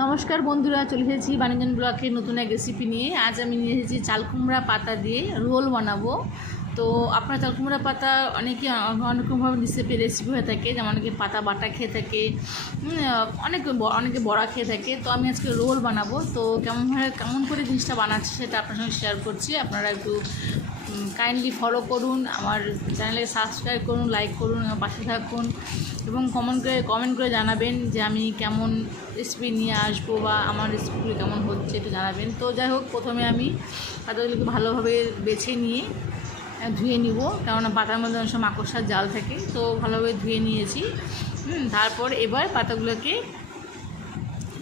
নমস্কার বন্ধুরা, চলে এসেছি বাণিজ্য ব্লকের নতুন এক রেসিপি নিয়ে। আজ আমি নিয়ে এসেছি চাল কুমড়া পাতা দিয়ে রোল বানাবো। তো আপনার চাল কুমড়া পাতা অনেকে অনেক রকমভাবে রেসিপি হয়ে থাকে, যেমন অনেকে পাতা বাটা খেয়ে থাকে, অনেকে বড়া খেয়ে থাকে। তো আমি আজকে রোল বানাবো। তো কেমন করে জিনিসটা বানাচ্ছি সেটা আপনার সঙ্গে শেয়ার করছি। আপনারা একটু কাইন্ডলি ফলো করুন, আমার চ্যানেলে সাবস্ক্রাইব করুন, লাইক করুন, আমার পাশে থাকুন এবং কমেন্ট করে জানাবেন যে আমি কেমন রেসিপি নিয়ে আসবো বা আমার রেসিপিগুলো কেমন হচ্ছে একটু জানাবেন। তো যাই হোক, প্রথমে আমি পাতাগুলোকে ভালোভাবে বেছে নিয়ে ধুয়ে নিব, কেননা পাতার মধ্যে অনেক সময় মাকড়সার জাল থাকে। তো ভালোভাবে ধুয়ে নিয়েছি। তারপর এবার পাতাগুলোকে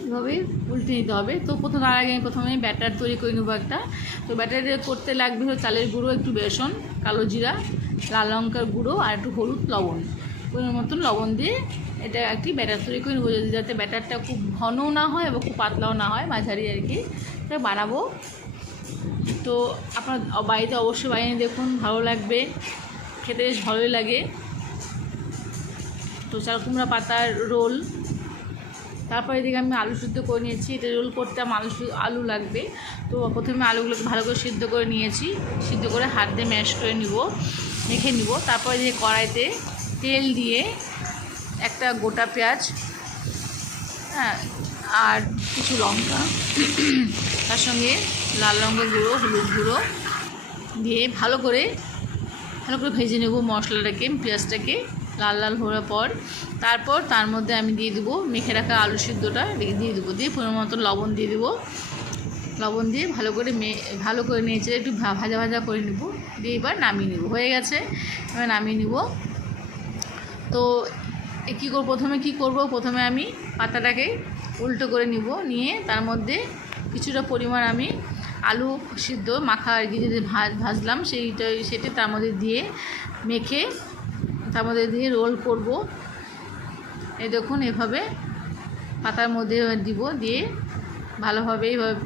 এভাবে উল্টে নিতে হবে। তো তার আগে আমি প্রথমে ব্যাটার তৈরি করে নেবো একটা। তো ব্যাটার করতে লাগবে হলো চালের গুঁড়ো, একটু বেসন, কালো জিরা, লাল লঙ্কার গুঁড়ো আর একটু হলুদ, লবণ, পরিমাণ মতন লবণ দিয়ে এটা একটি ব্যাটার তৈরি করে নেবো, যাতে ব্যাটারটা খুব ঘনও না হয় এবং খুব পাতলাও না হয়, মাঝারি আর কি এটা বানাবো। তো আপনার বাড়িতে অবশ্যই বানিয়ে দেখুন, ভালো লাগবে, খেতে বেশ ভালোই লাগে। তো চাল কুমড়া পাতার রোল। তারপর এদিকে আমি আলু সিদ্ধ করে নিয়েছি। এটা রোল করতে আমার আলু লাগবে। তো প্রথমে আলুগুলোকে ভালো করে সিদ্ধ করে নিয়েছি, সিদ্ধ করে হাত দিয়ে ম্যাশ করে মেখে নিব। তারপরে যে কড়াইতে তেল দিয়ে একটা গোটা পেঁয়াজ, আর কিছু লঙ্কা, তার সঙ্গে লাল লঙ্কার গুঁড়ো, হলুদ গুঁড়ো দিয়ে ভালো করে ভেজে নেব মশলাটাকে, পেঁয়াজটাকে লাল হওয়ার পর। তারপর তার মধ্যে আমি দিয়ে দেবো মেখে রাখা আলু সিদ্ধটা দিয়ে দেবো, দিয়ে পরিমাণ মতো লবণ দিয়ে দেবো। লবণ দিয়ে ভালো করে নিয়েছে একটু ভাজা করে নেব, দিয়ে এবার নামিয়ে নেব। হয়ে গেছে, এবার নামিয়ে নেব। তো প্রথমে প্রথমে আমি পাতাটাকে উল্টো করে নিয়ে তার মধ্যে কিছুটা পরিমাণ আমি আলু সিদ্ধ মাখা আর কি যেটা ভাজলাম সেটা তার মধ্যে দিয়ে মেখে তার মধ্যে দিয়ে রোল করব। এই দেখুন, এভাবে পাতার মধ্যে দিয়ে ভালোভাবে এইভাবে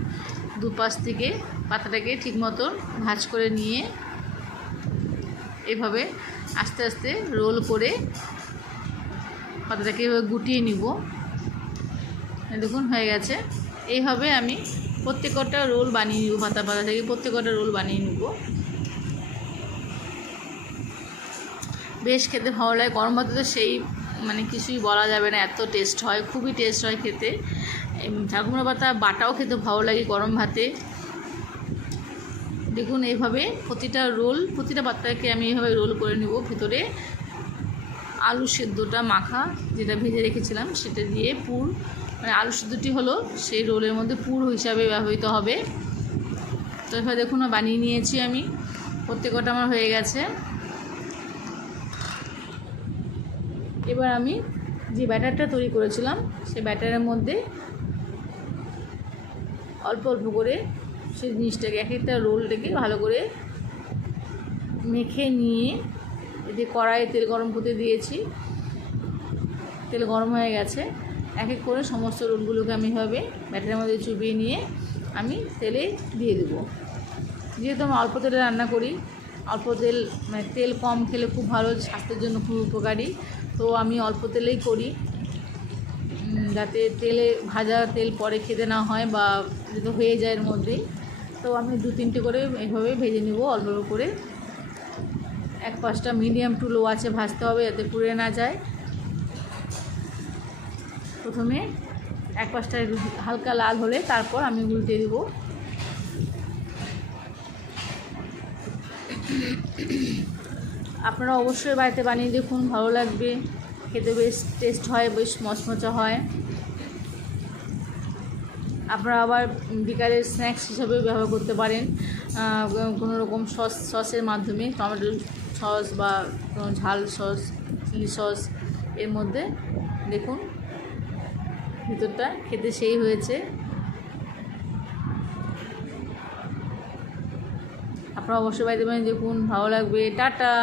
দুপাশ থেকে পাতাটাকে ঠিক মতন ভাঁজ করে নিয়ে এভাবে আস্তে আস্তে রোল করে পাতাটাকে এভাবে গুটিয়ে নিব। দেখুন হয়ে গেছে। এইভাবে আমি প্রত্যেকটা রোল বানিয়ে নিব, পাতা থেকে প্রত্যেকটা রোল বানিয়ে নিব। বেশ খেতে ভালো লাগে। গরম ভাতে তো সেই কিছুই বলা যাবে না, এত টেস্ট হয়, খুবই টেস্ট হয় খেতে। চাল কুমড়া পাতা বাটাও খেতে ভালো লাগে গরম ভাতে। দেখুন এইভাবে প্রতিটা পাতাকে আমি এইভাবে রোল করে নেব। ভিতরে আলু সেদ্ধটা মাখা যেটা ভেজে রেখেছিলাম সেটা দিয়ে আলু সেদ্ধটি হলো সেই রোলের মধ্যে পুর হিসাবে ব্যবহৃত হবে। তো এভাবে দেখুন বানিয়ে নিয়েছি আমি, প্রত্যেকটা আমার হয়ে গেছে। এবার আমি যে ব্যাটারটা তৈরি করেছিলাম সেই ব্যাটারের মধ্যে অল্প অল্প করে সেই জিনিসটাকে একটা রোলটাকে ভালো করে মেখে নিয়ে এতে কড়াইয়ে তেল গরম করতে দিয়েছি। তেল গরম হয়ে গেছে। এক এক করে সমস্ত রোলগুলোকে আমি এভাবে ব্যাটারের মধ্যে চুবিয়ে নিয়ে আমি তেলে দিয়ে দেবো। যেহেতু আমি অল্প তেলে রান্না করি, অল্প তেল কম খেলে খুব ভালো, স্বাস্থ্যের জন্য খুব উপকারী। তো আমি অল্প তেলেই করি, যাতে ভাজা তেল পরে খেতে না হয় বা যেহেতু হয়ে যায় এর মধ্যেই। তো আমি 2-3টে করে এইভাবে ভেজে নেব অল্প অল্প করে। এক পাশটা মিডিয়াম টু লো আছে ভাজতে হবে, যাতে পুড়ে না যায়। প্রথমে এক পাশটা হালকা লাল হলে তারপর আমি উল্টে দেব। আপনারা অবশ্যই বাড়িতে বানিয়ে দেখুন, ভালো লাগবে, খেতে বেশ টেস্ট হয়, বেশ মচমচা হয়। আপনারা আবার বিকালের স্ন্যাক্স হিসাবে ব্যবহার করতে পারেন, কোনো রকম সসের মাধ্যমে, টমেটো সস বা কোনো ঝাল সস, চিলি সস এর মধ্যে। দেখুন ভিতরটা খেতে সেই হয়েছে। আপনারা অবশ্যই বাড়িতে বানিয়ে দেখুন, ভালো লাগবে। টাটা।